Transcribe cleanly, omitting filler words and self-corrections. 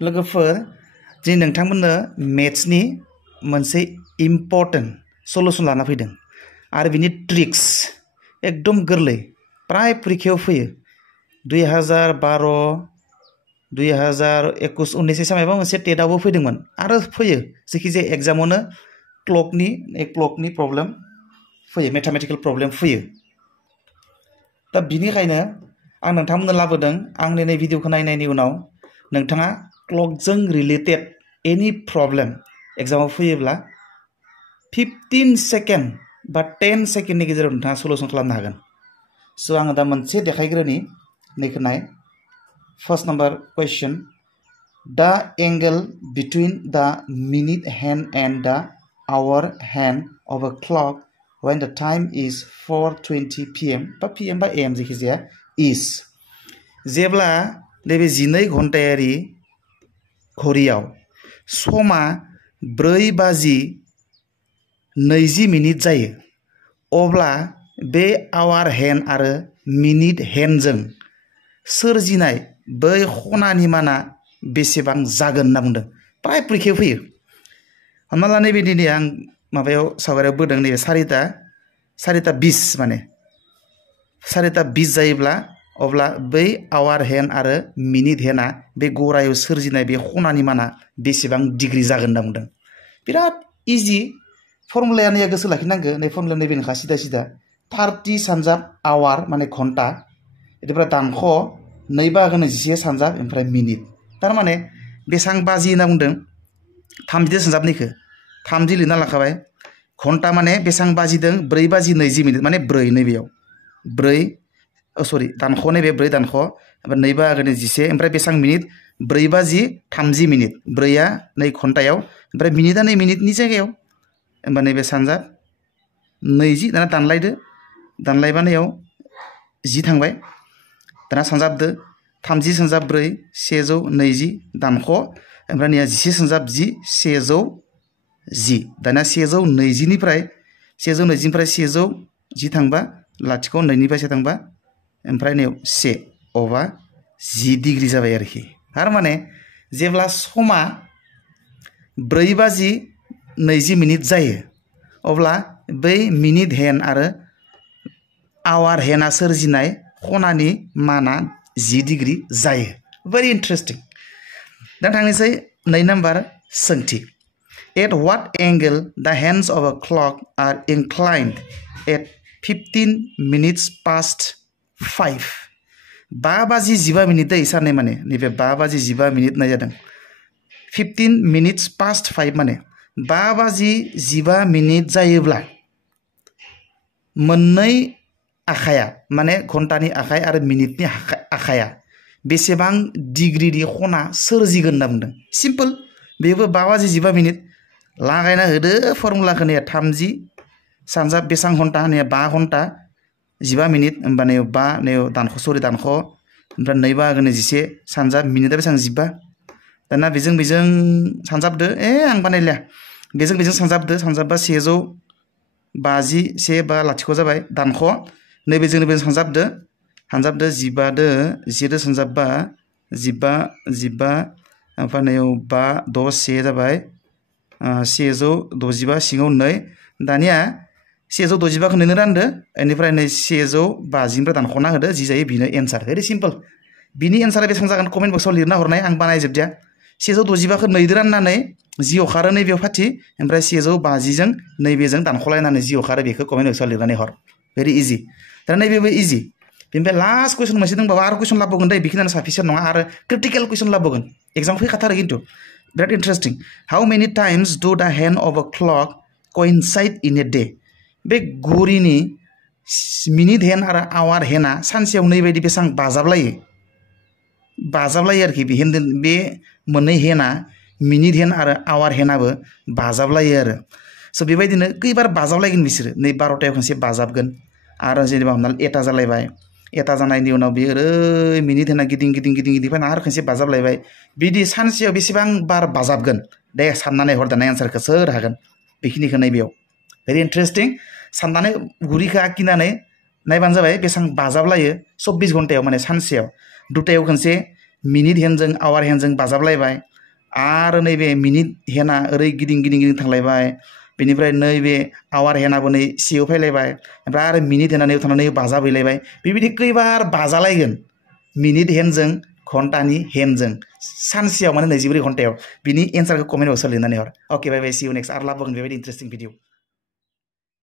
लोगोफोर जे नोंथांमोननो मेथ्सनि मोनसे इम्पर्टेन्ट सलुशन लाना फैदों आरो बिनि ट्रिक्स एकदम गोरलै प्राय परीक्षायाव फैयो 2012 2021 19 माबा मोनसे टेटआवबो फैदोंमोन आरो फैयो जायखिजाया एग्जामावनो क्लकनि प्रब्लेम फैयो मैथमेटिकल प्रब्लेम फैयो दा बिनिखायनो आं नोंथांमोननो लाबोदों आंनि नै भिडिअखौ नायनायनि उनाव नोंथाङा क्लकजों रिलेटेड एनी प्रब्लेम एग्जामाव फैयोब्ला 15 सेकेन्ड बा 10 सेकेन्डनि गेजेराव नोंथाङा सलुशन खालामनो हागोन सो आङो दा मोनसे देखायग्रोनि नैखौ नाय first number question the angle between the minute hand and the hour hand of a clock when the time is 4:20 p.m. बा p.m. बा a.m. जायखिजाया is जेब्ला नैबे 12 घन्टायारि घड़ियाव समा 4:20 जायो अब्ला बे आवार हेन्ड आरो मिनिट हेन्डजों सोरजिनाय बै खनानि माना बेसेबां जागोन होनना बुंदों प्राय परीक्षायाव फैयो हमना ला नैबे दिनै आं माबायाव सावगारियाव बोदों नैबे 4:20 माने 4:20 जायोब्ला अब्ला बै आवार हेन्ड आरो मिनिट हेन्डआ बे गरायाव सोरजिनाय बे खनानि माना बेसेबां डिग्री जागोन होनना बुंदों बिराद इजि फर्मुलाया नै गोसो लाखिनांगौ नै फर्मुला नैबेनोखा सिदा सिदा 30 सानजाब आवार माने घन्टा बेनिफ्राय दानख' 2/11 सानजाब ओमफ्राय मिनिट थारमाने बेसेबां बाजि होनना बुंदों 30 सानजाबनिखौ 30 लिरना लाखाबाय घन्टा माने बेसेबां बाजिदों 4:20 माने 4 नैबेयाव 4 सरि दानख' नैबे 4 दानख' ओमफ्राय 2/11 ओमफ्राय बेसेबां मिनिट 4:30 4 नै घन्टायाव ओमफ्राय मिनिटआ नै मिनिटनि जायगायाव होमबा नैबे सानजाब 20 दाना दानलायबा नैयाव 10 थांबाय दाना सानजाबदो 30 सानजाब 4 120 दानख' ओमफ्राय नैया 10 सानजाब 10 110 दाना 120 निफ्राय 100 थांबा लाथिख' 2 निफ्राय 1 थांबा ओमफ्राय नैयाव 1 अबा 10 डिग्री जाबाय आरोखि थारमाने जेब्ला समा 4:20 जायो अब्ला बै मिनिट हेन्ड आरो आवार हेन्डआ सोरजिनाय खनानि माना 10 डिग्री जायो भेरि इन्टारेस्टिं दा थांनोसै 2 नम्बर सोंथि At what angle the hands of a clock are inclined at 15 minutes past 5? 5:15 दै साननै माने नैबे 5:15 नाय जादों 15 minutes past 5 माने 5:15 जायोब्ला मोननै आखाया माने घन्टानि आखाय आरो मिनिटनि आखाया बेसेबां डिग्रीनि खना सोरजिगोन होनना बुंदों सिम्पल बेबो 5:15 लागायना होदो फर्मुलाखौ नै 30 सानजाब बेसां घन्टा नै 5 घन्टा 15 मिनिट होमबा नै 5 नै दानख' ओमफ्राय 2/11 सानजाब मिनिटआ बेसां 15 दाना बेजों सानजाबदो आं बानायलिया बेजों सानजाबदो सानजाबबा 150 1 बा लाथिख' जाबाय दानख' नैबेजों सानजाबदो 15 दो 1 दो सानजाबबा 15 ओमफ्राय नैयाव 5 6 1 जाबाय 165 सिङाव 2 दानिया 165 खौ 2 रानदो बेनिफ्राय नै 150 निफ्राय दानख'ना होदो जि जायो बेनो एन्सार भेरि सिम्पल बिनि एन्सारा बेसेबां जागोन कमेन्ट बक्सआव लिरना हरनाय आं बानायजोबदिया 165 खौ 2 राननानै जि अखारो नैबेयाव फाथि ओमफ्राय 150 जों नैबेजों दानख'लायनानै जि अखारो बेखौ कमेन्ट बक्सआव लिरनानै हर भेरि इजि दा नैबेबो इजि बेनिफ्राय लास्ट कुइसन मोनसे दंबावो आरो कुइसन लाबोगोन दै बेखिनियानो साफिसियेन्ट नङा आरो क्रिटिकेल कुइसन लाबोगोन एग्जाम फैखाथारो खिन्थु बिराद इन्टारेस्टिं हाउ मेनि times do the hand of a clock कइनसाइड इन ए डे बे घड़ीनि मिनिट हेन्ड आरो आवार हेन्डआ सानसेयाव नैबायदि बेसेबां बाजाबलायो आरोखि बे मोननै हेन्डआ मिनिट हेन्ड आरो आवार हेन्डआबो बाजाबलायो आरो स' बेबायदिनो खैबार बाजाबलायगोन बिसोरो नै 12टायाव खनसे बाजाबगोन आरो जेनेबा हमना 1टा जालायबाय 1टा जानायनि उनाव बे ओरै मिनिट हेन्डआ गिदिं फैना आरो खनसे बाजाबलायबाय बिदि सानसेयाव बेसेबां बार बाजाबगोन दे साननानै हर दाना एन्सारखौ सोर हागोन बेखिनिखौ नैबेयाव भेरि इन्टारेस्टिं साननानै घुरिखौ आखिनानै नायबानो जाबाय बेसेबां बाजाबलायो 24 घन्टायाव माने सानसेयाव 2टायाव खनसे मिनिट हेन्डजों आवार हेन्डजों बाजाबलायबाय आरो नैबे मिनिट हेना ओरै गिदिं गिदिं गिदिं थांलायबाय बेनिफ्राय नैबे आवार हेनाबो नै सियाव फैलायबाय ओमफ्राय आरो मिनिट हेनानै थांनानै बाजाबहैलायबाय बेबायदि खैबार बाजालायगोन मिनिट हेन्डजों घन्टानि हेन्डजों सानसेयाव माने 24 घन्टायाव बिनि एन्सारखौ कमेन्ट बक्सआव लिरनानै हर अके बाय बाय सि इउ नेक्स्ट आरो लाबोगोन बेबायदि इन्टारेस्टिं भिडिअ